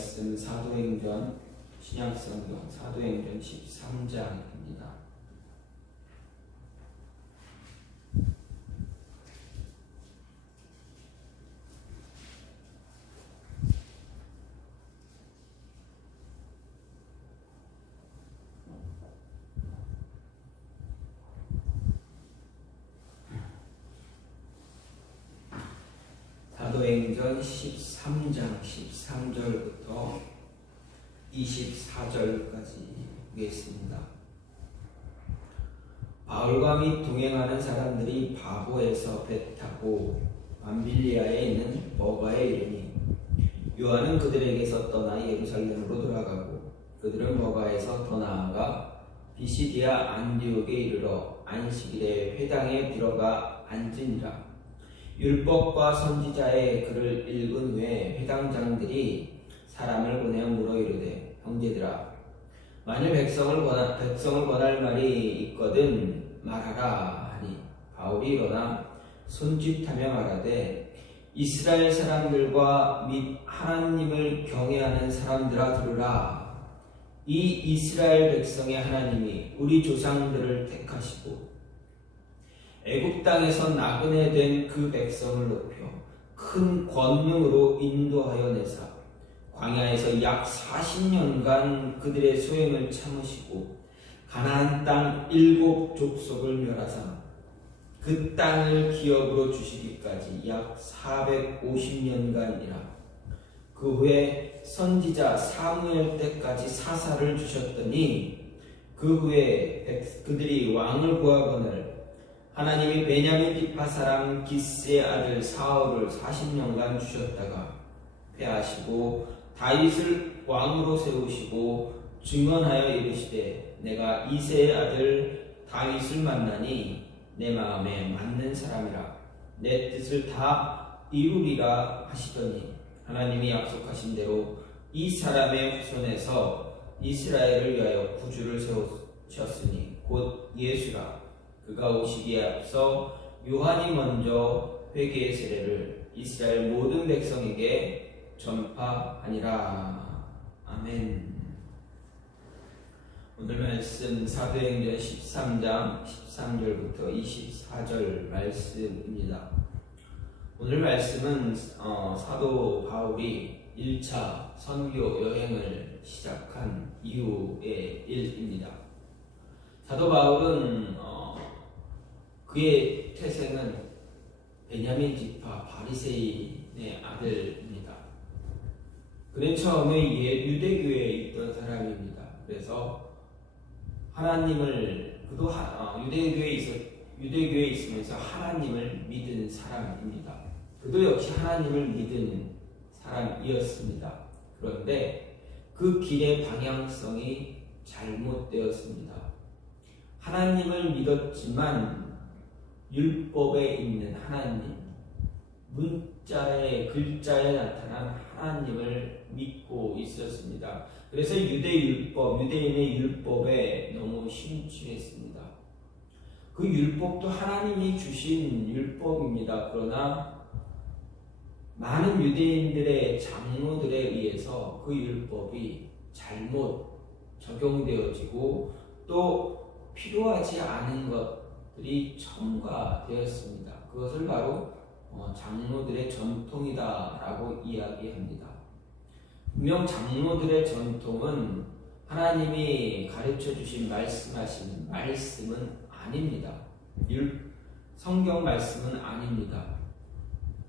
말씀 사도행전 신약성경 사도행전 13장입니다. 사도행전 13장 13절부터 24절까지 보겠습니다. 바울과 및 동행하는 사람들이 바보에서 배 타고 밤빌리아에 있는 버가에 이르니 요한은 그들에게서 떠나 예루살렘으로 돌아가고 그들은 버가에서 더 나아가 비시디아 안디옥에 이르러 안식일에 회당에 들어가 앉으니라. 율법과 선지자의 글을 읽은 후에 회당장들이 사람을 보내어 물어 이르되 형제들아 만일 백성을 권할 말이 있거든 말하라 하니 바울이 일어나 손짓하며 말하되 이스라엘 사람들과 및 하나님을 경외하는 사람들아 들으라. 이 이스라엘 백성의 하나님이 우리 조상들을 택하시고 애굽 땅에서 나그네 된 그 백성을 높여 큰 권능으로 인도하여 내사 광야에서 약 40년간 그들의 소행을 참으시고 가나안 땅 7 족속을 멸하사 그 땅을 기업으로 주시기까지 약 450년간이라. 그 후에 선지자 사무엘 때까지 사사를 주셨더니 그 후에 그들이 왕을 구하거늘 하나님이 베냐민 디파 사람 기스의 아들 사울을 40년간 주셨다가 패하시고 다윗을 왕으로 세우시고 증언하여 이르시되 내가 이새의 아들 다윗을 만나니 내 마음에 맞는 사람이라 내 뜻을 다 이루리라 하시더니 하나님이 약속하신 대로 이 사람의 후손에서 이스라엘을 위하여 구주를 세우셨으니 곧 예수라. 그가 오시기에 앞서 요한이 먼저 회개의 세례를 이스라엘 모든 백성에게 전파하니라. 아멘. 오늘 말씀 사도행전 13장 13절부터 24절 말씀입니다. 오늘 말씀은 사도 바울이 1차 선교 여행을 시작한 이후의 일입니다. 사도 바울은 그의 태생은 베냐민 지파 바리새인의 아들입니다. 그는 처음에 유대교에 있던 사람입니다. 그래서 하나님을 그도 유대교에 있으면서 하나님을 믿은 사람입니다. 그도 역시 하나님을 믿은 사람이었습니다. 그런데 그 길의 방향성이 잘못되었습니다. 하나님을 믿었지만 율법에 있는 하나님, 문자의 글자에 나타난 하나님을 믿고 있었습니다. 그래서 유대인의 율법에 너무 심취했습니다. 그 율법도 하나님이 주신 율법입니다. 그러나 많은 유대인들의 장로들에 의해서 그 율법이 잘못 적용되어지고 또 필요하지 않은 것들이 첨가되었습니다. 그것을 바로 장로들의 전통이다라고 이야기합니다. 분명 장로들의 전통은 하나님이 가르쳐 주신 말씀하신 말씀은 아닙니다. 성경 말씀은 아닙니다.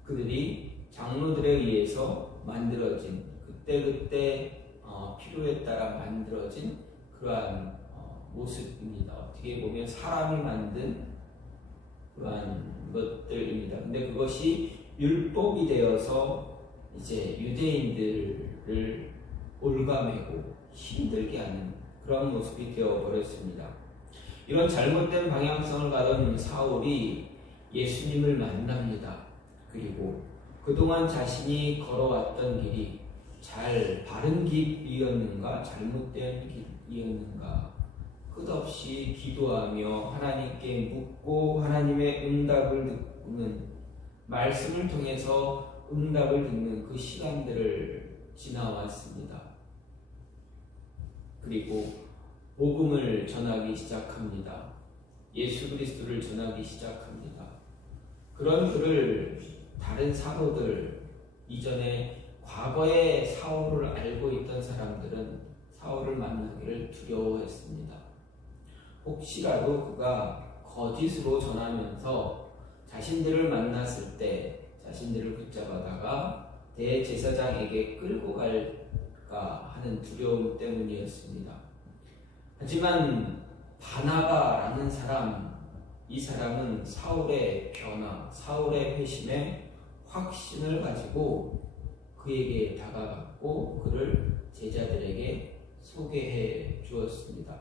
그들이 장로들에 의해서 만들어진 그때 필요에 따라 만들어진 그러한 모습입니다. 어떻게 보면 사람이 만든 그러한 것들입니다. 근데 그것이 율법이 되어서 이제 유대인들을 올가매고 힘들게 하는 그런 모습이 되어버렸습니다. 이런 잘못된 방향성을 가던 사울이 예수님을 만납니다. 그리고 그동안 자신이 걸어왔던 길이 바른 길이었는가 잘못된 길이었는가 끝없이 기도하며 하나님께 묻고 하나님의 응답을 듣는 말씀을 통해서 응답을 듣는 그 시간들을 지나왔습니다. 그리고 복음을 전하기 시작합니다. 예수 그리스도를 전하기 시작합니다. 그런 그를 다른 사도들, 이전에 과거에 사울을 알고 있던 사람들은 사울을 만나기를 두려워했습니다. 혹시라도 그가 거짓으로 전하면서 자신들을 만났을 때 자신들을 붙잡아다가 대제사장에게 끌고 갈까 하는 두려움 때문이었습니다. 하지만 바나바라는 사람, 이 사람은 사울의 변화, 사울의 회심에 확신을 가지고 그에게 다가갔고 그를 제자들에게 소개해 주었습니다.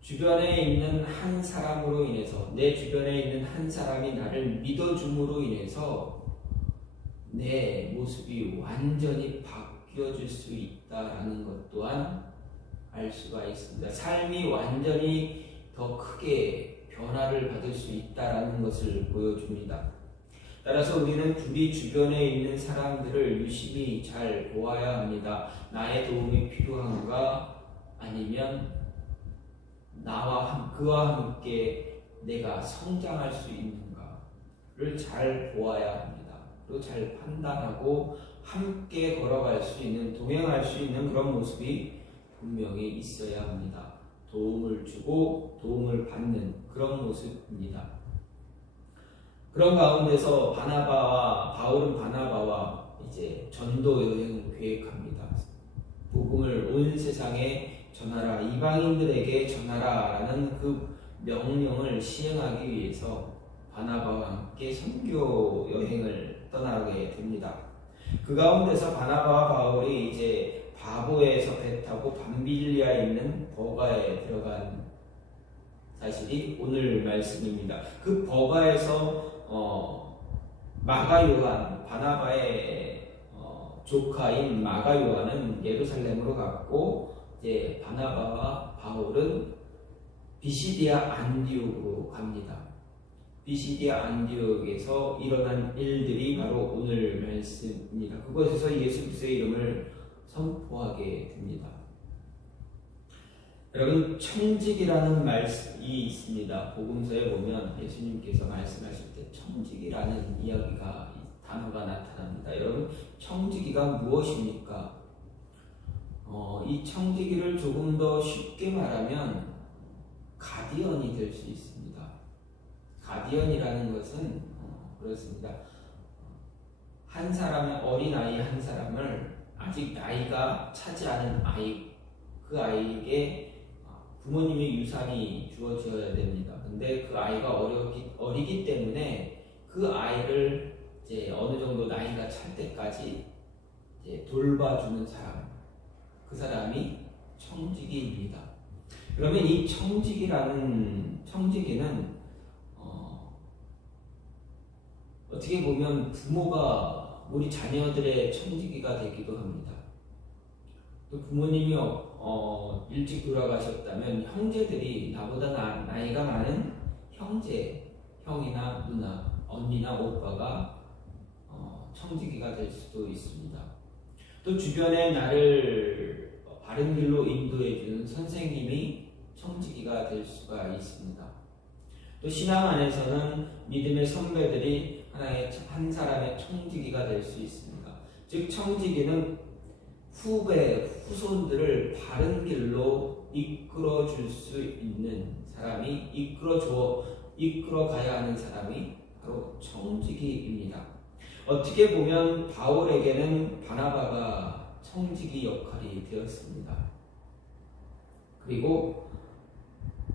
주변에 있는 한 사람으로 인해서, 내 주변에 있는 한 사람이 나를 믿어줌으로 인해서 내 모습이 완전히 바뀌어질 수 있다라는 것 또한 알 수가 있습니다. 삶이 완전히 더 크게 변화를 받을 수 있다라는 것을 보여줍니다. 따라서 우리는 우리 주변에 있는 사람들을 유심히 잘 보아야 합니다. 나의 도움이 필요한가? 아니면 그와 함께 내가 성장할 수 있는가를 잘 보아야 합니다. 또 잘 판단하고 함께 걸어갈 수 있는, 동행할 수 있는 그런 모습이 분명히 있어야 합니다. 도움을 주고 도움을 받는 그런 모습입니다. 그런 가운데서 바울은 바나바와 이제 전도 여행을 계획합니다. 복음을 온 세상에 전하라, 이방인들에게 전하라라는 그 명령을 시행하기 위해서 바나바와 함께 선교 여행을 떠나게 됩니다. 그 가운데서 바나바와 바울이 이제 바보에서 배 타고 밤빌리아에 있는 버가에 들어간 사실이 오늘 말씀입니다. 그 버가에서 마가 요한, 바나바의 조카인 마가 요한은 예루살렘으로 갔고, 이제 바나바와 바울은 비시디아 안디옥으로 갑니다. 비시디아 안디옥에서 일어난 일들이 바로 오늘 말씀입니다. 그곳에서 예수 그리스도의 이름을 선포하게 됩니다. 여러분, 청직이라는 말씀이 있습니다. 복음서에 보면 예수님께서 말씀하실 때 청직이라는 이야기가, 단어가 나타납니다. 여러분, 청지기가 무엇입니까? 이 청지기를 조금 더 쉽게 말하면 가디언이 될 수 있습니다. 가디언이라는 것은 그렇습니다. 한 사람의 어린아이 한 사람을 아직 나이가 차지 않은 아이, 그 아이에게 부모님의 유산이 주어져야 됩니다. 근데 그 아이가 어리기 때문에 그 아이를 이제 어느 정도 나이가 찰 때까지 이제 돌봐주는 사람, 그 사람이 청지기입니다. 그러면 이 청지기는 어떻게 보면 부모가 우리 자녀들의 청지기가 되기도 합니다. 또 부모님이 일찍 돌아가셨다면 형제들이, 나보다 나이가 많은 형이나 누나, 언니나 오빠가 청지기가 될 수도 있습니다. 또 주변에 나를 바른 길로 인도해주는 선생님이 청지기가 될 수가 있습니다. 또 신앙 안에서는 믿음의 선배들이 한 사람의 청지기가 될 수 있습니다. 즉 청지기는 후손들을 바른 길로 이끌어 줄 수 있는 사람이, 이끌어 가야 하는 사람이 바로 청지기입니다. 어떻게 보면 바울에게는 바나바가 청지기 역할이 되었습니다. 그리고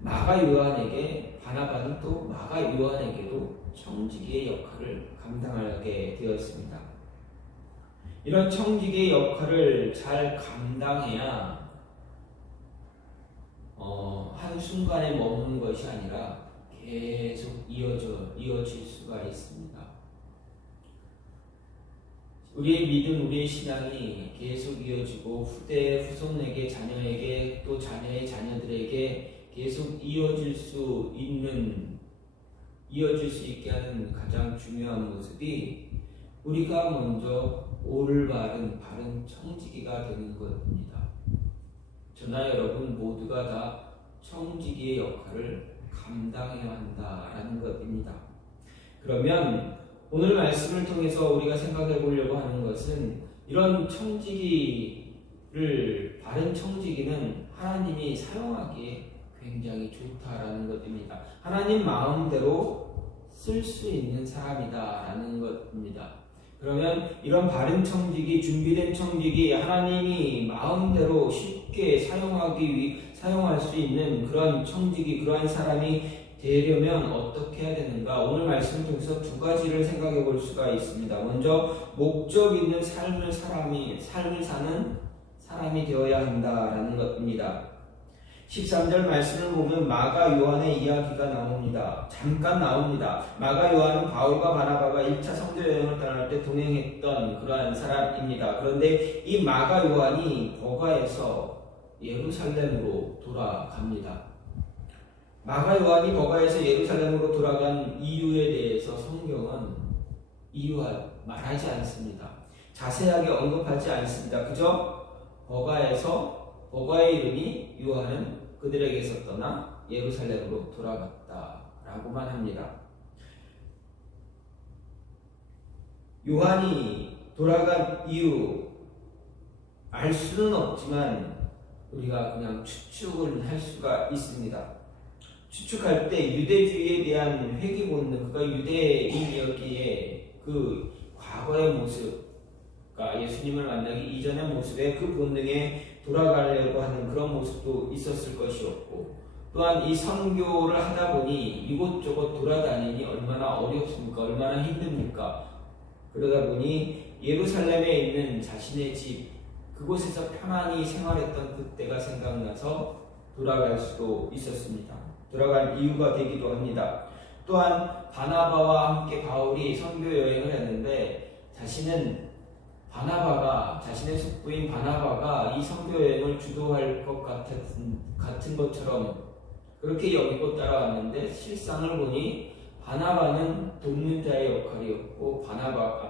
마가 요한에게, 바나바는 또 마가 요한에게도 청지기의 역할을 감당하게 되었습니다. 이런 청지기의 역할을 잘 감당해야 한순간에 머무는 것이 아니라 계속 이어질 수가 있습니다. 우리의 믿음, 우리의 신앙이 계속 이어지고 후손에게, 자녀에게, 또 자녀의 자녀들에게 계속 이어질 수 있게 하는 가장 중요한 모습이 우리가 먼저 올바른 바른 청지기가 되는 것입니다. 저나 여러분 모두가 다 청지기의 역할을 감당해야 한다라는 것입니다. 그러면 오늘 말씀을 통해서 우리가 생각해 보려고 하는 것은 이런 청지기를 바른 청지기는 하나님이 사용하기에 굉장히 좋다라는 것입니다. 하나님 마음대로 쓸 수 있는 사람이다라는 것입니다. 그러면 이런 바른 청지기, 준비된 청지기, 하나님이 마음대로 쉽게 사용할 수 있는 그런 청지기, 그러한 사람이 되려면 어떻게 해야 되는가? 오늘 말씀을 통해서 두 가지를 생각해 볼 수가 있습니다. 먼저 목적 있는 삶을 사는 사람이 되어야 한다라는 것입니다. 13절 말씀을 보면 마가 요한의 이야기가 나옵니다. 잠깐 나옵니다. 마가 요한은 바울과 바나바가 1차 선교 여행을 떠날 때 동행했던 그러한 사람입니다. 그런데 이 마가 요한이 버가에서 예루살렘으로 돌아갑니다. 마가 요한이 버가에서 예루살렘으로 돌아간 이유에 대해서 성경은 말하지 않습니다. 자세하게 언급하지 않습니다. 그저 버가의 이름이 요한은 그들에게서 떠나 예루살렘으로 돌아갔다라고만 합니다. 요한이 돌아간 이유 알 수는 없지만 우리가 그냥 추측을 할 수가 있습니다. 추측할 때 유대주의에 대한 회귀 본능, 그가 유대인이었기에 그 과거의 모습, 그러니까 예수님을 만나기 이전의 모습에 그 본능에 돌아가려고 하는 그런 모습도 있었을 것이었고, 또한 이 선교를 하다 보니 이곳저곳 돌아다니니 얼마나 어렵습니까? 얼마나 힘듭니까? 그러다 보니 예루살렘에 있는 자신의 집, 그곳에서 편안히 생활했던 그때가 생각나서 돌아갈 수도 있었습니다. 돌아간 이유가 되기도 합니다. 또한 바나바와 함께 바울이 선교 여행을 했는데 자신의 숙부인 바나바가 이 선교 여행을 주도할 것 같은 것처럼 그렇게 여기고 따라왔는데 실상을 보니 바나바는 돕는 자의 역할이었고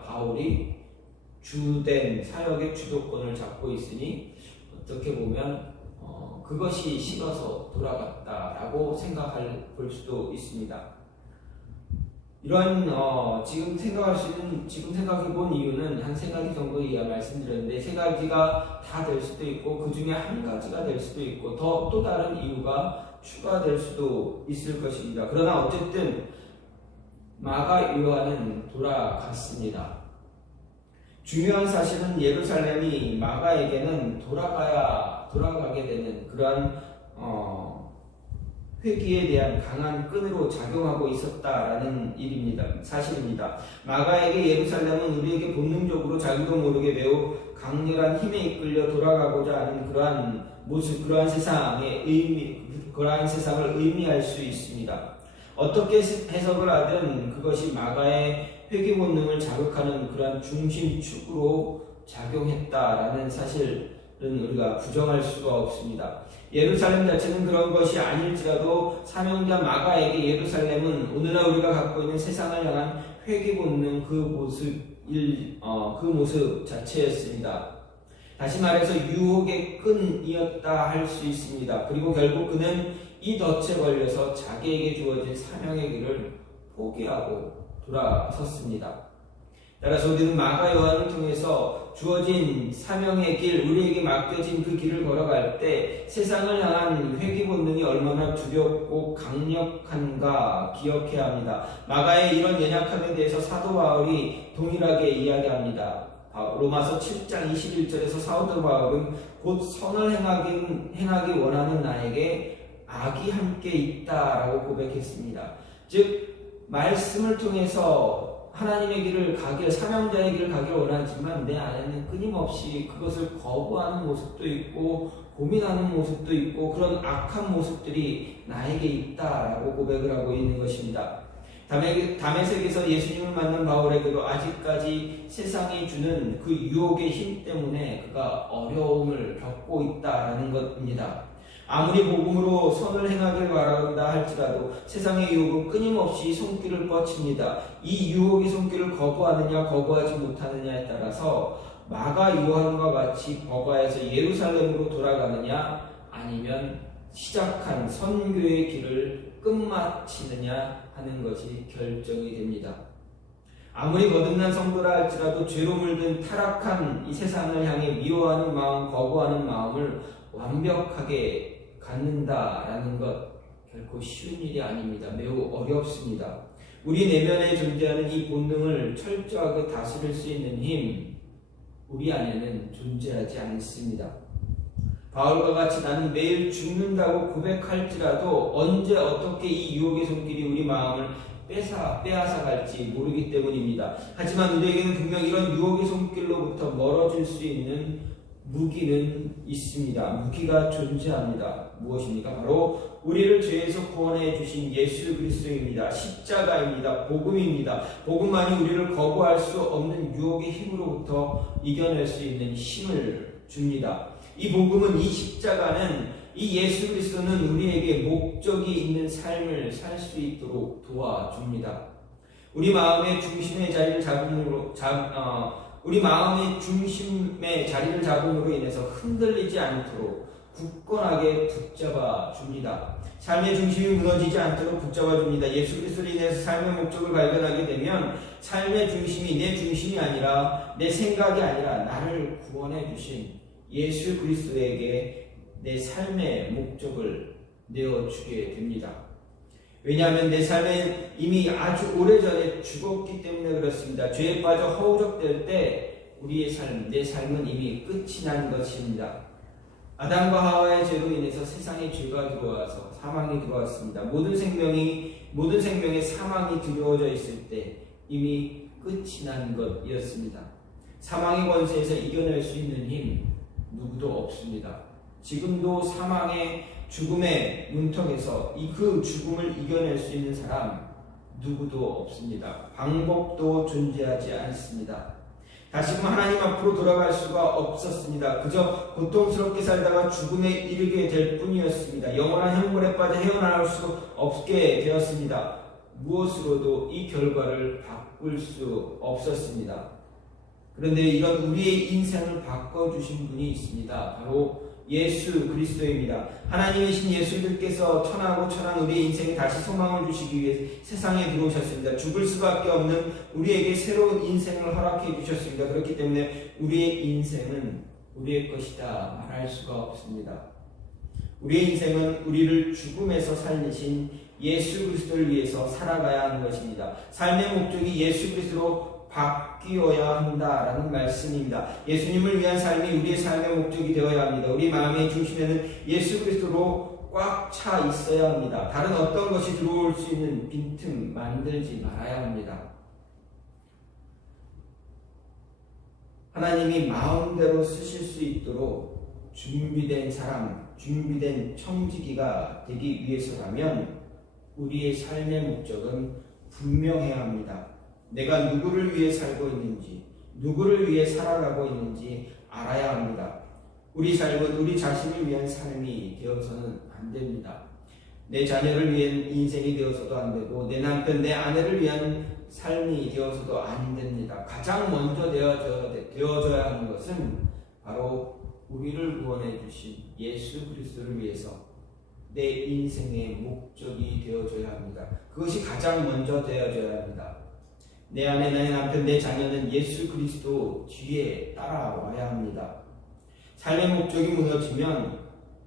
바울이 주된 사역의 주도권을 잡고 있으니 어떻게 보면 그것이 싫어서 돌아갔다라고 볼 수도 있습니다. 이런 지금 생각해 본 이유는 한 세 가지 정도 말씀드렸는데 세 가지가 다 될 수도 있고 그 중에 한 가지가 될 수도 있고 또 다른 이유가 추가될 수도 있을 것입니다. 그러나 어쨌든 마가 요한은 돌아갔습니다. 중요한 사실은 예루살렘이 마가에게는 돌아가게 되는 그러한 회귀에 대한 강한 끈으로 작용하고 있었다라는 사실입니다. 마가에게 예루살렘은 우리에게 본능적으로 자기도 모르게 매우 강렬한 힘에 이끌려 돌아가고자 하는 그러한 모습, 그러한 세상을 의미할 수 있습니다. 어떻게 해석을 하든 그것이 마가의 회귀 본능을 자극하는 그러한 중심축으로 작용했다라는 사실은 우리가 부정할 수가 없습니다. 예루살렘 자체는 그런 것이 아닐지라도 사명자 마가에게 예루살렘은 오늘날 우리가 갖고 있는 세상을 향한 회귀 본능 그 모습 자체였습니다. 다시 말해서 유혹의 끈이었다 할 수 있습니다. 그리고 결국 그는 이 덫에 걸려서 자기에게 주어진 사명의 길을 포기하고 돌아섰습니다. 따라서 우리는 마가 요한을 통해서 주어진 사명의 길, 우리에게 맡겨진 그 길을 걸어갈 때 세상을 향한 회귀 본능이 얼마나 두렵고 강력한가 기억해야 합니다. 마가의 이런 연약함에 대해서 사도 바울이 동일하게 이야기합니다. 로마서 7장 21절에서 사도 바울은 곧 선을 행하기 원하는 나에게 악이 함께 있다라고 고백했습니다. 즉 말씀을 통해서 하나님의 길을 사명자의 길을 가기를 원하지만 내 안에는 끊임없이 그것을 거부하는 모습도 있고 고민하는 모습도 있고 그런 악한 모습들이 나에게 있다라고 고백을 하고 있는 것입니다. 다메섹에서 예수님을 만난 바울에게도 아직까지 세상이 주는 그 유혹의 힘 때문에 그가 어려움을 겪고 있다라는 것입니다. 아무리 복음으로 선을 행하길 바란다 할지라도 세상의 유혹은 끊임없이 손길을 뻗칩니다. 이 유혹의 손길을 거부하느냐 거부하지 못하느냐에 따라서 마가 요한과 같이 버가에서 예루살렘으로 돌아가느냐 아니면 시작한 선교의 길을 끝마치느냐 하는 것이 결정이 됩니다. 아무리 거듭난 성도라 할지라도 죄로 물든 타락한 이 세상을 향해 미워하는 마음, 거부하는 마음을 완벽하게 갖는다라는 것 결코 쉬운 일이 아닙니다. 매우 어렵습니다. 우리 내면에 존재하는 이 본능을 철저하게 다스릴 수 있는 힘, 우리 안에는 존재하지 않습니다. 바울과 같이 나는 매일 죽는다고 고백할지라도 언제 어떻게 이 유혹의 손길이 우리 마음을 빼앗아 갈지 모르기 때문입니다. 하지만 우리에게는 분명 이런 유혹의 손길로부터 멀어질 수 있는 무기는 있습니다. 무기가 존재합니다. 무엇입니까? 바로 우리를 죄에서 구원해 주신 예수 그리스도입니다. 십자가입니다. 복음입니다. 복음만이 우리를 거부할 수 없는 유혹의 힘으로부터 이겨낼 수 있는 힘을 줍니다. 이 복음은, 이 십자가는, 이 예수 그리스도는 우리에게 목적이 있는 삶을 살 수 있도록 도와줍니다. 우리 마음의 중심의 자리를 잡음으로 인해서 흔들리지 않도록 굳건하게 붙잡아 줍니다. 삶의 중심이 무너지지 않도록 붙잡아 줍니다. 예수 그리스도로 인해서 삶의 목적을 발견하게 되면 삶의 중심이 내 중심이 아니라, 내 생각이 아니라 나를 구원해 주신 예수 그리스도에게 내 삶의 목적을 내어주게 됩니다. 왜냐하면 내 삶은 이미 아주 오래전에 죽었기 때문에 그렇습니다. 죄에 빠져 허우적될 때 우리의 삶, 내 삶은 이미 끝이 난 것입니다. 아담과 하와의 죄로 인해서 세상에 죄가 들어와서 사망이 들어왔습니다. 모든 생명의 사망이 두려워져 있을 때 이미 끝이 난 것이었습니다. 사망의 권세에서 이겨낼 수 있는 힘 누구도 없습니다. 지금도 사망의 죽음의 문턱에서 그 죽음을 이겨낼 수 있는 사람 누구도 없습니다. 방법도 존재하지 않습니다. 다시금 하나님 앞으로 돌아갈 수가 없었습니다. 그저 고통스럽게 살다가 죽음에 이르게 될 뿐이었습니다. 영원한 형벌에 빠져 헤어나올 수 없게 되었습니다. 무엇으로도 이 결과를 바꿀 수 없었습니다. 그런데 이런 우리의 인생을 바꿔주신 분이 있습니다. 바로 예수 그리스도입니다. 하나님이신 예수님께서 천하고 천한 우리의 인생에 다시 소망을 주시기 위해 세상에 들어오셨습니다. 죽을 수밖에 없는 우리에게 새로운 인생을 허락해 주셨습니다. 그렇기 때문에 우리의 인생은 우리의 것이다 말할 수가 없습니다. 우리의 인생은 우리를 죽음에서 살리신 예수 그리스도를 위해서 살아가야 하는 것입니다. 삶의 목적이 예수 그리스도로 바뀌어야 한다라는 말씀입니다. 예수님을 위한 삶이 우리의 삶의 목적이 되어야 합니다. 우리 마음의 중심에는 예수 그리스도로 꽉 차 있어야 합니다. 다른 어떤 것이 들어올 수 있는 빈틈 만들지 말아야 합니다. 하나님이 마음대로 쓰실 수 있도록 준비된 사람, 준비된 청지기가 되기 위해서라면 우리의 삶의 목적은 분명해야 합니다. 내가 누구를 위해 살고 있는지, 누구를 위해 살아가고 있는지 알아야 합니다. 우리 삶은 우리 자신을 위한 삶이 되어서는 안 됩니다. 내 자녀를 위한 인생이 되어서도 안 되고, 내 남편, 내 아내를 위한 삶이 되어서도 안 됩니다. 가장 먼저 되어져야 하는 것은 바로 우리를 구원해 주신 예수 그리스도를 위해서 내 인생의 목적이 되어져야 합니다. 그것이 가장 먼저 되어져야 합니다. 내 아내, 내 남편, 내 자녀는 예수 그리스도 뒤에 따라와야 합니다. 삶의 목적이 무너지면,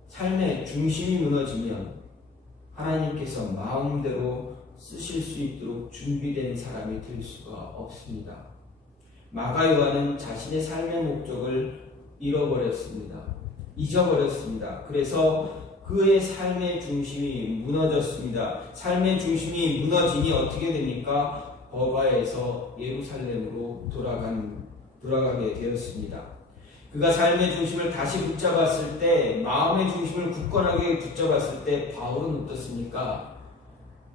삶의 중심이 무너지면 하나님께서 마음대로 쓰실 수 있도록 준비된 사람이 될 수가 없습니다. 마가 요한은 자신의 삶의 목적을 잃어버렸습니다. 잊어버렸습니다. 그래서 그의 삶의 중심이 무너졌습니다. 삶의 중심이 무너지니 어떻게 됩니까? 버가에서 예루살렘으로 돌아가게 되었습니다. 그가 삶의 중심을 다시 붙잡았을 때, 마음의 중심을 굳건하게 붙잡았을 때 바울은 어떻습니까?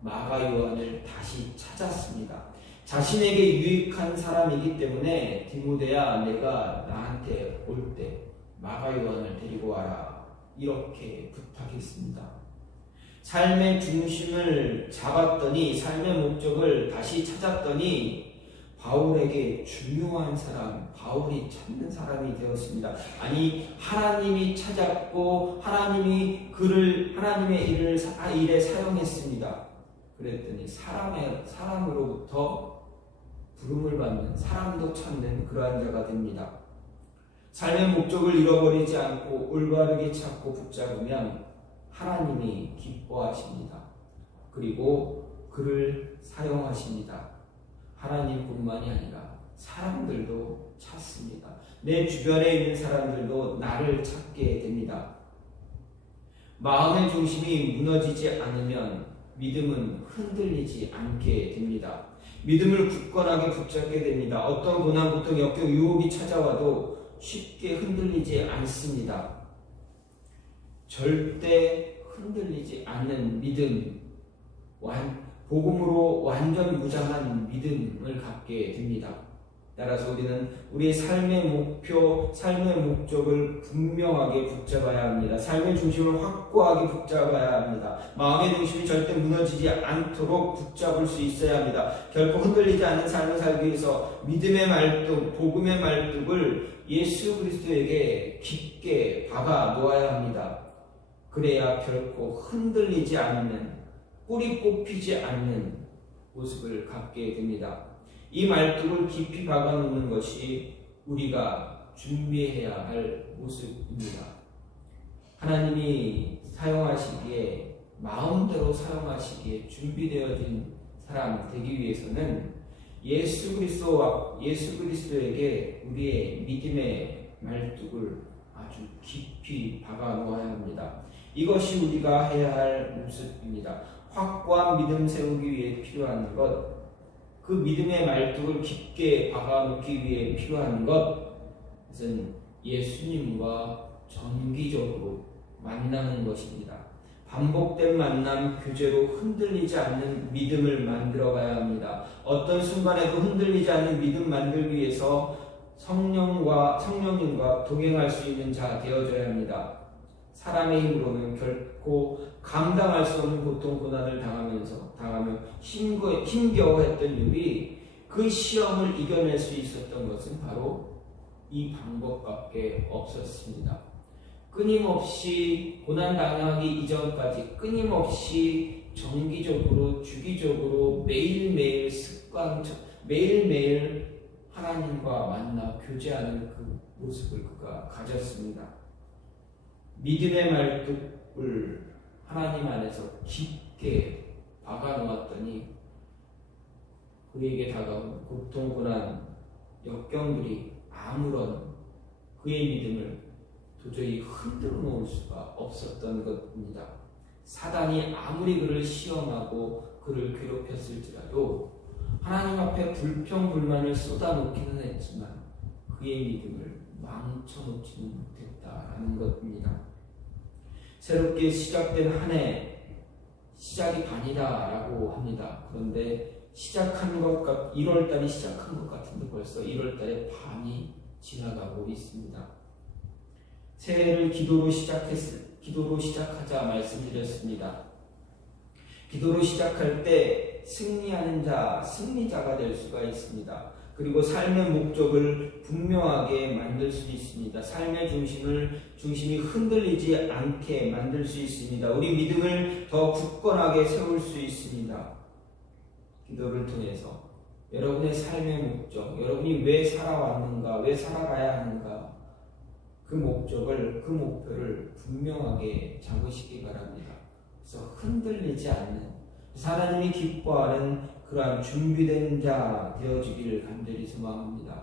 마가 요한을 다시 찾았습니다. 자신에게 유익한 사람이기 때문에 디모데야, 내가 나한테 올 때 마가 요한을 데리고 와라 이렇게 부탁했습니다. 삶의 중심을 잡았더니, 삶의 목적을 다시 찾았더니 바울에게 중요한 사람, 바울이 찾는 사람이 되었습니다. 아니, 하나님이 찾았고 하나님이 그를 하나님의 일에 사용했습니다. 그랬더니 사람으로부터 부름을 받는, 사람도 찾는 그러한 자가 됩니다. 삶의 목적을 잃어버리지 않고 올바르게 찾고 붙잡으면 하나님이 기뻐하십니다. 그리고 그를 사용하십니다. 하나님뿐만이 아니라 사람들도 찾습니다. 내 주변에 있는 사람들도 나를 찾게 됩니다. 마음의 중심이 무너지지 않으면 믿음은 흔들리지 않게 됩니다. 믿음을 굳건하게 붙잡게 됩니다. 어떤 고난, 고통, 역경, 유혹이 찾아와도 쉽게 흔들리지 않습니다. 절대 흔들리지 않는 믿음, 복음으로 완전 무장한 믿음을 갖게 됩니다. 따라서 우리는 우리의 삶의 목표, 삶의 목적을 분명하게 붙잡아야 합니다. 삶의 중심을 확고하게 붙잡아야 합니다. 마음의 중심이 절대 무너지지 않도록 붙잡을 수 있어야 합니다. 결코 흔들리지 않는 삶을 살기 위해서 믿음의 말뚝, 복음의 말뚝을 예수 그리스도에게 깊게 박아 놓아야 합니다. 그래야 결코 흔들리지 않는, 뿌리 뽑히지 않는 모습을 갖게 됩니다. 이 말뚝을 깊이 박아 놓는 것이 우리가 준비해야 할 모습입니다. 하나님이 사용하시기에, 마음대로 사용하시기에 준비되어진 사람 되기 위해서는 예수 그리스도에게 우리의 믿음의 말뚝을 아주 깊이 박아 놓아야 합니다. 이것이 우리가 해야 할 모습입니다. 확고한 믿음 세우기 위해 필요한 것, 그 믿음의 말뚝을 깊게 박아놓기 위해 필요한 것은 예수님과 정기적으로 만나는 것입니다. 반복된 만남, 교제로 흔들리지 않는 믿음을 만들어가야 합니다. 어떤 순간에도 흔들리지 않는 믿음 만들기 위해서 성령님과 동행할 수 있는 자 되어줘야 합니다. 사람의 힘으로는 결코 감당할 수 없는 고통, 고난을 당하며 힘겨워했던 욥이 그 시험을 이겨낼 수 있었던 것은 바로 이 방법밖에 없었습니다. 끊임없이 고난당하기 이전까지 끊임없이 정기적으로, 주기적으로, 매일매일 매일매일 하나님과 만나 교제하는 그 모습을 그가 가졌습니다. 믿음의 말뚝을 하나님 안에서 깊게 박아놓았더니 그에게 다가온 고통, 고난, 역경들이 아무런 그의 믿음을 도저히 흔들어 놓을 수가 없었던 것입니다. 사단이 아무리 그를 시험하고 그를 괴롭혔을지라도 하나님 앞에 불평불만을 쏟아놓기는 했지만 그의 믿음을 망쳐놓지는 못했다라는 것입니다. 새롭게 시작된 한 해, 시작이 반이다라고 합니다. 그런데 1월달이 시작한 것 같은데 벌써 1월달에 반이 지나가고 있습니다. 새해를 기도로 시작하자 말씀드렸습니다. 기도로 시작할 때 승리하는 자, 승리자가 될 수가 있습니다. 그리고 삶의 목적을 분명하게 만들 수 있습니다. 삶의 중심이 흔들리지 않게 만들 수 있습니다. 우리 믿음을 더 굳건하게 세울 수 있습니다. 기도를 통해서 여러분의 삶의 목적, 여러분이 왜 살아왔는가, 왜 살아가야 하는가, 그 목표를 분명하게 잡으시기 바랍니다. 그래서 흔들리지 않는, 하나님이 기뻐하는 그러한 준비된 자 되어지기를 간절히 소망합니다.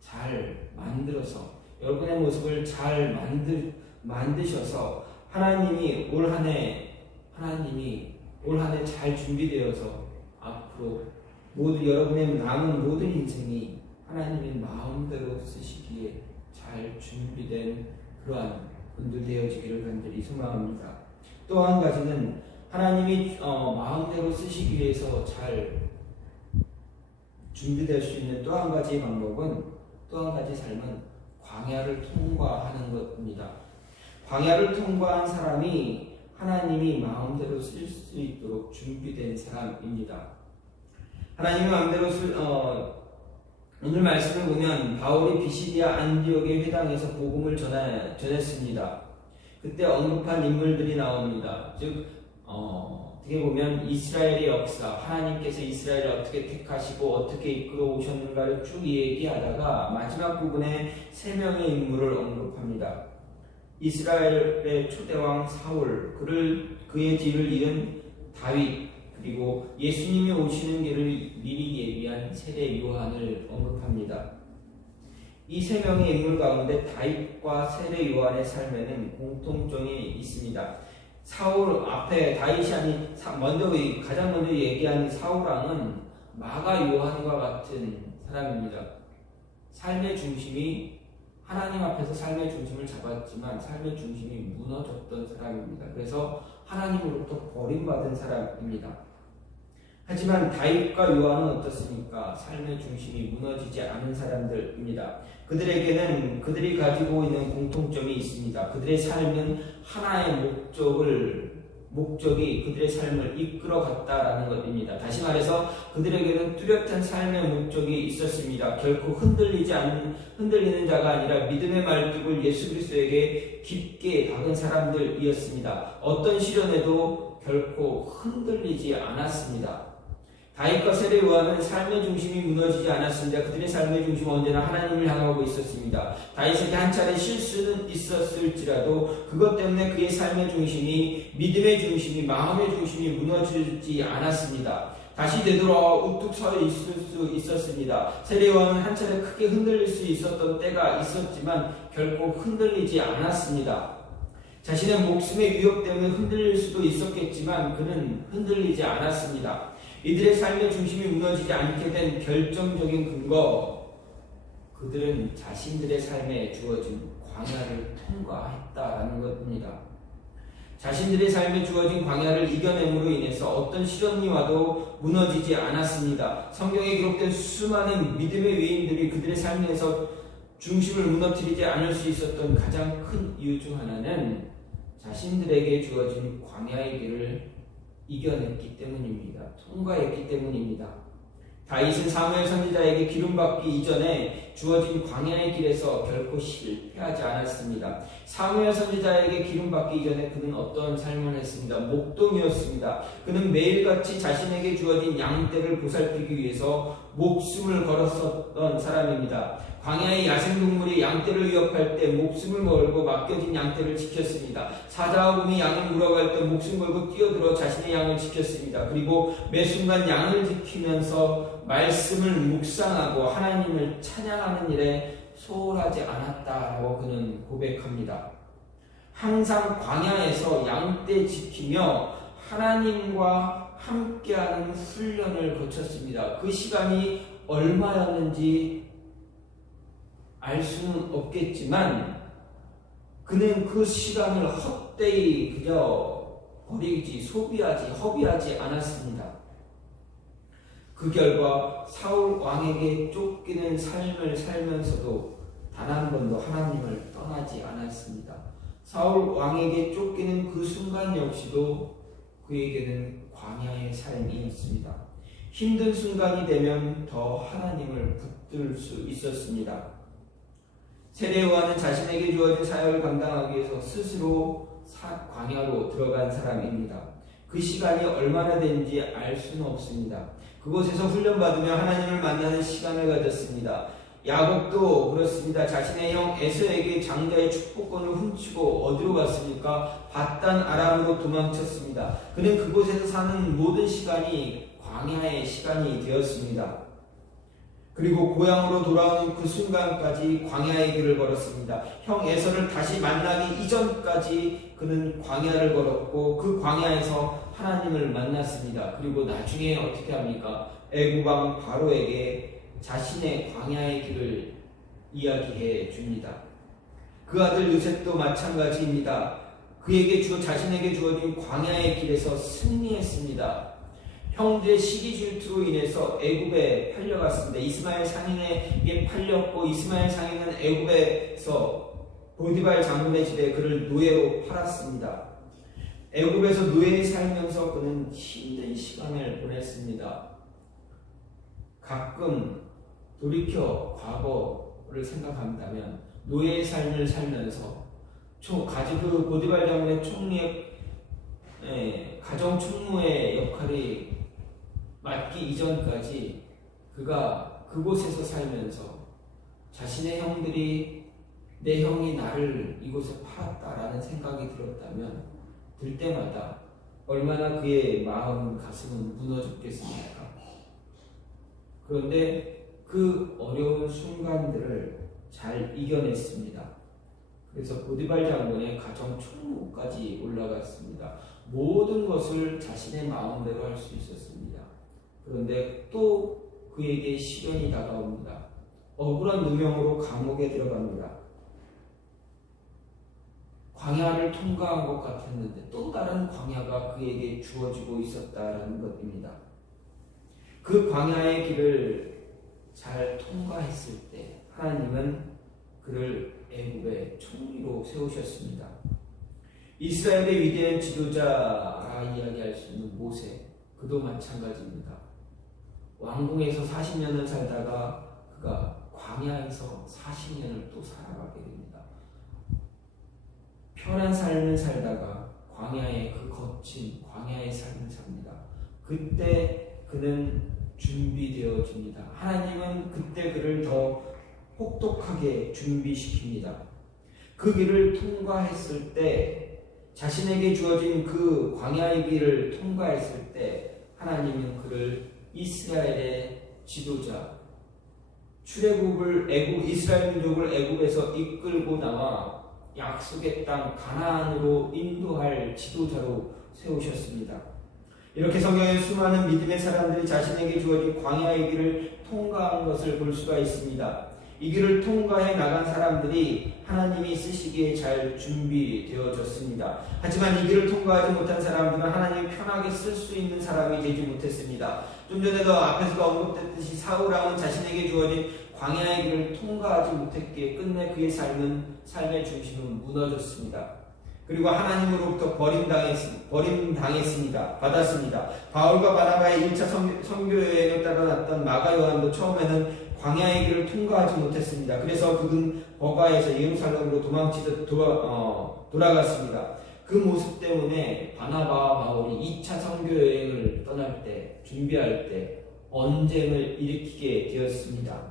잘 만들어서, 여러분의 모습을 잘 만드셔서 하나님이 올 한 해 잘 준비되어서 앞으로 여러분의 남은 모든 인생이 하나님의 마음대로 쓰시기에 잘 준비된 그러한 분들 되어지기를 간절히 소망합니다. 또 한 가지는 하나님이 마음대로 쓰시기 위해서 잘 준비될 수 있는 또 한 가지 방법은, 또 한 가지 삶은 광야를 통과하는 것입니다. 광야를 통과한 사람이 하나님이 마음대로 쓸 수 있도록 준비된 사람입니다. 하나님이 마음대로 오늘 말씀을 보면 바울이 비시디아 안디옥의 회당에서 복음을 전했습니다. 그때 언급한 인물들이 나옵니다. 즉 어떻게 보면 이스라엘의 역사, 하나님께서 이스라엘을 어떻게 택하시고 어떻게 이끌어 오셨는가를 쭉 얘기하다가 마지막 부분에 3명의 인물을 언급합니다. 이스라엘의 초대왕 사울, 그의 뒤를 이은 다윗, 그리고 예수님이 오시는 길을 미리 예비한 세례 요한을 언급합니다. 이 3명의 인물 가운데 다윗과 세례 요한의 삶에는 공통점이 있습니다. 사울 앞에 다윗이 가장 먼저 얘기한 사울왕은 마가 요한과 같은 사람입니다. 삶의 중심이 하나님 앞에서 삶의 중심을 잡았지만 삶의 중심이 무너졌던 사람입니다. 그래서 하나님으로부터 버림받은 사람입니다. 하지만 다윗과 요한은 어떻습니까? 삶의 중심이 무너지지 않은 사람들입니다. 그들에게는 그들이 가지고 있는 공통점이 있습니다. 그들의 삶은 하나의 목적이 그들의 삶을 이끌어 갔다라는 것입니다. 다시 말해서 그들에게는 뚜렷한 삶의 목적이 있었습니다. 결코 흔들리는 자가 아니라 믿음의 말뚝을 예수 그리스도에게 깊게 박은 사람들이었습니다. 어떤 시련에도 결코 흔들리지 않았습니다. 다윗과 세례 요한은 삶의 중심이 무너지지 않았습니다. 그들의 삶의 중심은 언제나 하나님을 향하고 있었습니다. 다윗에게 한 차례 실수는 있었을지라도 그것 때문에 그의 삶의 중심이, 믿음의 중심이, 마음의 중심이 무너지지 않았습니다. 다시 되돌아와 우뚝 서 있을 수 있었습니다. 세례 요한은 한 차례 크게 흔들릴 수 있었던 때가 있었지만 결코 흔들리지 않았습니다. 자신의 목숨의 위협 때문에 흔들릴 수도 있었겠지만 그는 흔들리지 않았습니다. 이들의 삶의 중심이 무너지지 않게 된 결정적인 근거, 그들은 자신들의 삶에 주어진 광야를 통과했다라는 것입니다. 자신들의 삶에 주어진 광야를 이겨냄으로 인해서 어떤 시련이 와도 무너지지 않았습니다. 성경에 기록된 수많은 믿음의 위인들이 그들의 삶에서 중심을 무너뜨리지 않을 수 있었던 가장 큰 이유 중 하나는 자신들에게 주어진 광야의 길을 이겨냈기 때문입니다. 통과했기 때문입니다. 다윗은 사무엘 선지자에게 기름받기 이전에 주어진 광야의 길에서 결코 실패하지 않았습니다. 사무엘 선지자에게 기름받기 이전에 그는 어떤 삶을 했습니다. 목동이었습니다. 그는 매일같이 자신에게 주어진 양떼를 보살피기 위해서 목숨을 걸었었던 사람입니다. 광야의 야생동물이 양떼를 위협할 때 목숨을 걸고 맡겨진 양떼를 지켰습니다. 사자와 곰이 양을 물어갈 때 목숨 걸고 뛰어들어 자신의 양을 지켰습니다. 그리고 매 순간 양을 지키면서 말씀을 묵상하고 하나님을 찬양하는 일에 소홀하지 않았다라고 그는 고백합니다. 항상 광야에서 양떼 지키며 하나님과 함께하는 훈련을 거쳤습니다. 그 시간이 얼마였는지 알 수는 없겠지만 그는 그 시간을 헛되이 그저 버리지, 허비하지 않았습니다. 그 결과 사울 왕에게 쫓기는 삶을 살면서도 단 한 번도 하나님을 떠나지 않았습니다. 사울 왕에게 쫓기는 그 순간 역시도 그에게는 광야의 삶이었습니다. 힘든 순간이 되면 더 하나님을 붙들 수 있었습니다. 세례 요한은 자신에게 주어진 사역을 감당하기 위해서 스스로 광야로 들어간 사람입니다. 그 시간이 얼마나 된지 알 수는 없습니다. 그곳에서 훈련받으며 하나님을 만나는 시간을 가졌습니다. 야곱도 그렇습니다. 자신의 형 에서에게 장자의 축복권을 훔치고 어디로 갔습니까? 밧단 아람으로 도망쳤습니다. 그는 그곳에서 사는 모든 시간이 광야의 시간이 되었습니다. 그리고 고향으로 돌아오는 그 순간까지 광야의 길을 걸었습니다. 형 에서를 다시 만나기 이전까지 그는 광야를 걸었고 그 광야에서 하나님을 만났습니다. 그리고 나중에 어떻게 합니까? 애굽 왕 바로에게 자신의 광야의 길을 이야기해 줍니다. 그 아들 요셉도 마찬가지입니다. 그에게 자신에게 주어진 광야의 길에서 승리했습니다. 형제의 시기 질투로 인해서 애굽에 팔려갔습니다. 이스마엘 상인에게 팔렸고 이스마엘 상인은 애굽에서 보디발 장군의 집에 그를 노예로 팔았습니다. 애굽에서 노예에 살면서 그는 힘든 시간을 보냈습니다. 가끔 돌이켜 과거를 생각한다면 노예의 삶을 살면서 그 보디발 장군의 총리의 가정 총무의 역할이 맡기 이전까지 그가 그곳에서 살면서 자신의 형들이 내 형이 나를 이곳에 팔았다라는 생각이 들 때마다 얼마나 그의 마음, 가슴은 무너졌겠습니까? 그런데 그 어려운 순간들을 잘 이겨냈습니다. 그래서 보디발 장군의 가정 총무까지 올라갔습니다. 모든 것을 자신의 마음대로 할 수 있었습니다. 그런데 또 그에게 시련이 다가옵니다. 억울한 누명으로 감옥에 들어갑니다. 광야를 통과한 것 같았는데 또 다른 광야가 그에게 주어지고 있었다는 것입니다. 그 광야의 길을 잘 통과했을 때 하나님은 그를 애굽의 총리로 세우셨습니다. 이스라엘의 위대한 지도자라 이야기할 수 있는 모세, 그도 마찬가지입니다. 왕궁에서 40년을 살다가 그가 광야에서 40년을 또 살아가게 됩니다. 편한 삶을 살다가 광야의 그 거친 광야의 삶을 삽니다. 그때 그는 준비되어집니다. 하나님은 그때 그를 더 혹독하게 준비시킵니다. 그 길을 통과했을 때, 자신에게 주어진 그 광야의 길을 통과했을 때 하나님은 그를 이스라엘의 지도자, 이스라엘 민족을 애굽에서 이끌고 나와 약속의 땅 가나안으로 인도할 지도자로 세우셨습니다. 이렇게 성경에 수많은 믿음의 사람들이 자신에게 주어진 광야의 길을 통과한 것을 볼 수가 있습니다. 이 길을 통과해 나간 사람들이 하나님이 쓰시기에 잘 준비되어졌습니다. 하지만 이 길을 통과하지 못한 사람들은 하나님이 편하게 쓸 수 있는 사람이 되지 못했습니다. 좀 전에도 앞에서도 언급됐듯이 사울왕은 자신에게 주어진 광야의 길을 통과하지 못했기에 끝내 그의 삶의 중심은 무너졌습니다. 그리고 하나님으로부터 받았습니다. 바울과 바나바의 1차 선교 여행을 따라갔던 마가 요한도 처음에는 광야의 길을 통과하지 못했습니다. 그래서 그는 버가에서 예루살렘으로 돌아갔습니다. 그 모습 때문에 바나바와 바울이 2차 선교 여행을 떠날 때, 준비할 때 언쟁을 일으키게 되었습니다.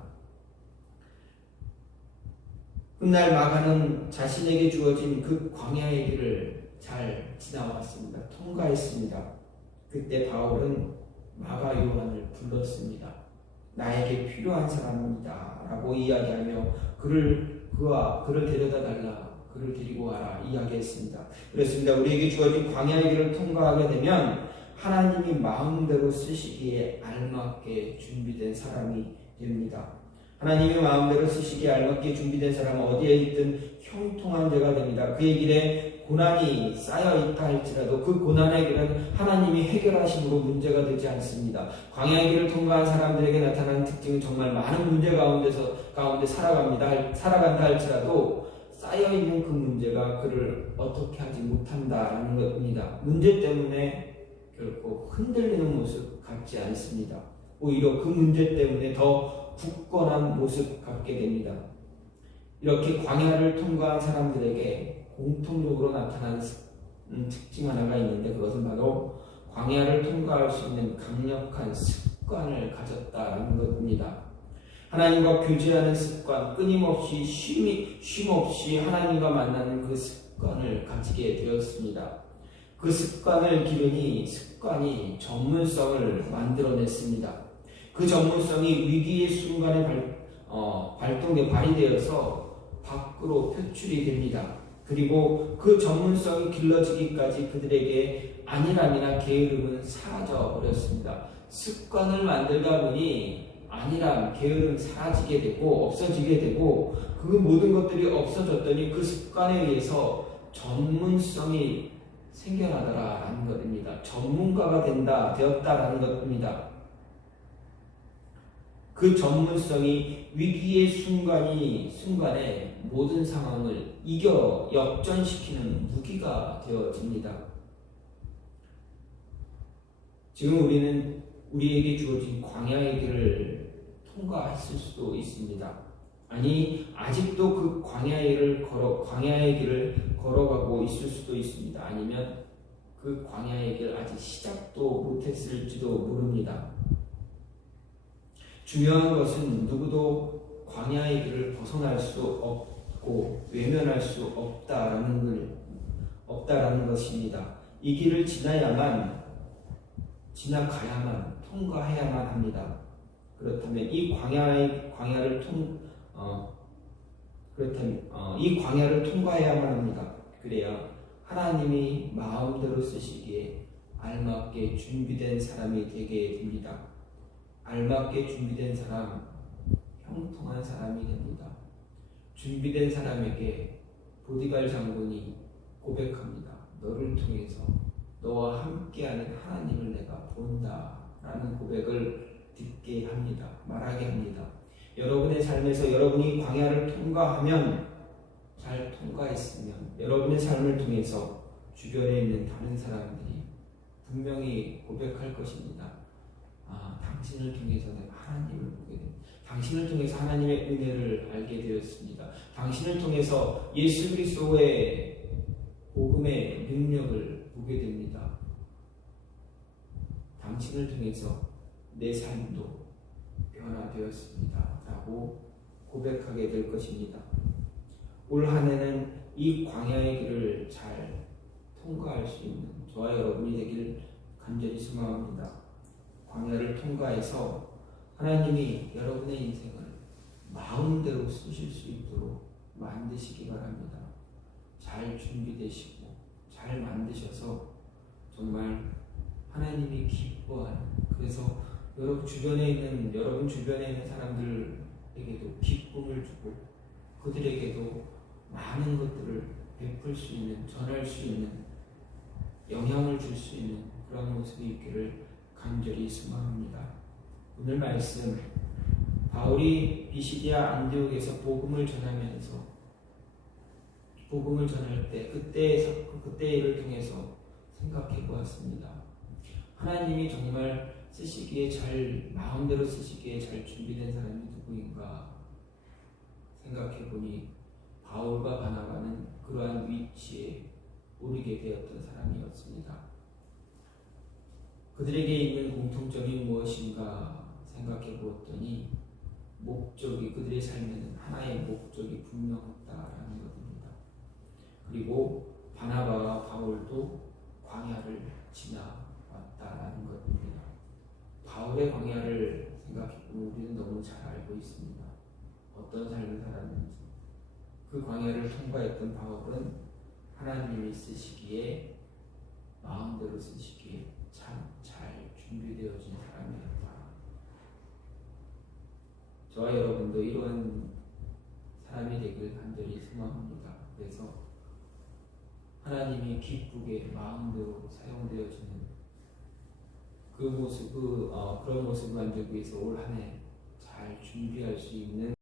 훗날 마가는 자신에게 주어진 그 광야의 길을 잘 지나왔습니다. 통과했습니다. 그때 바울은 마가 요한을 불렀습니다. 나에게 필요한 사람입니다 라고 이야기하며 그를 데려다 달라, 그를 데리고 와라 이야기했습니다. 그렇습니다. 우리에게 주어진 광야의 길을 통과하게 되면 하나님이 마음대로 쓰시기에 알맞게 준비된 사람이 됩니다. 하나님의 마음대로 쓰시기에 알맞게 준비된 사람은 어디에 있든 형통한 자가 됩니다. 그의 길에 고난이 쌓여있다 할지라도 그 고난의 길은 하나님이 해결하심으로 문제가 되지 않습니다. 광야의 길을 통과한 사람들에게 나타나는 특징은 정말 많은 문제 가운데 살아간다 할지라도 쌓여있는 그 문제가 그를 어떻게 하지 못한다라는 것입니다. 문제 때문에 결코 흔들리는 모습 갖지 않습니다. 오히려 그 문제 때문에 더 굳건한 모습 갖게 됩니다. 이렇게 광야를 통과한 사람들에게 공통적으로 나타나는 특징 하나가 있는데 그것은 바로 광야를 통과할 수 있는 강력한 습관을 가졌다는 것입니다. 하나님과 교제하는 습관, 끊임없이 쉼없이 하나님과 만나는 그 습관을 가지게 되었습니다. 그 습관을 기르니 습관이 전문성을 만들어냈습니다. 그 전문성이 위기의 순간에 발휘되어서 밖으로 표출이 됩니다. 그리고 그 전문성이 길러지기까지 그들에게 안일함이나 게으름은 사라져 버렸습니다. 습관을 만들다 보니 안일함, 게으름 사라지게 되고 없어지게 되고 그 모든 것들이 없어졌더니 그 습관에 의해서 전문성이 생겨나더라라는 것입니다. 전문가가 되었다라는 것입니다. 그 전문성이 위기의 순간에 삶의 모든 상황을 이겨 역전시키는 무기가 되어집니다. 지금 우리는 우리에게 주어진 광야의 길을 통과했을 수도 있습니다. 아니, 아직도 그 광야의 길을 걸어가고 있을 수도 있습니다. 아니면 그 광야의 길 아직 시작도 못했을지도 모릅니다. 중요한 것은 누구도 광야의 길을 벗어날 수 없고 외면할 수 없다라는 것입니다. 이 길을 지나가야만 통과해야만 합니다. 그렇다면 이 광야를 통과해야만 합니다. 그래야 하나님이 마음대로 쓰시기에 알맞게 준비된 사람이 되게 됩니다. 알맞게 준비된 사람, 형통한 사람이 됩니다. 준비된 사람에게 보디갈 장군이 고백합니다. 너를 통해서 너와 함께하는 하나님을 내가 본다 라는 고백을 듣게 합니다. 말하게 합니다. 여러분의 삶에서 여러분이 광야를 통과하면, 잘 통과했으면 여러분의 삶을 통해서 주변에 있는 다른 사람들이 분명히 고백할 것입니다. 당신을 통해서 내가 하나님을 보게 됩니다. 당신을 통해서 하나님의 은혜를 알게 되었습니다. 당신을 통해서 예수 그리스도의 복음의 능력을 보게 됩니다. 당신을 통해서 내 삶도 변화되었습니다. 라고 고백하게 될 것입니다. 올 한 해는 이 광야의 길을 잘 통과할 수 있는 저와 여러분이 되길 간절히 소망합니다. 광야를 통과해서 하나님이 여러분의 인생을 마음대로 쓰실 수 있도록 만드시기 바랍니다. 잘 준비되시고 잘 만드셔서 정말 하나님이 기뻐하는, 그래서 여러분 주변에 있는 사람들에게도 기쁨을 주고 그들에게도 많은 것들을 베풀 수 있는, 전할 수 있는, 영향을 줄 수 있는 그런 모습이 있기를 간절히 소망합니다. 오늘 말씀, 바울이 비시디아 안디옥에서 복음을 전할 때 그때 일을 통해서 생각해 보았습니다. 하나님이 정말 마음대로 쓰시기에 잘 준비된 사람이 누구인가 생각해 보니 바울과 바나바는 그러한 위치에 오르게 되었던 사람이었습니다. 그들에게 있는 공통점이 무엇인가 생각해 보았더니 그들의 삶에는 하나의 목적이 분명했다라는 것입니다. 그리고 바나바와 바울도 광야를 지나왔다라는 것입니다. 바울의 광야를 생각해보면 우리는 너무 잘 알고 있습니다. 어떤 삶을 살았는지. 그 광야를 통과했던 바울은 하나님이 쓰시기에, 마음대로 쓰시기에 참 잘 준비되어진 사람이었다. 저와 여러분도 이러한 사람이 되길 간절히 소망합니다. 그래서 하나님이 기쁘게 마음대로 사용되어지는 그런 모습을 만들기 위해서 올 한 해 잘 준비할 수 있는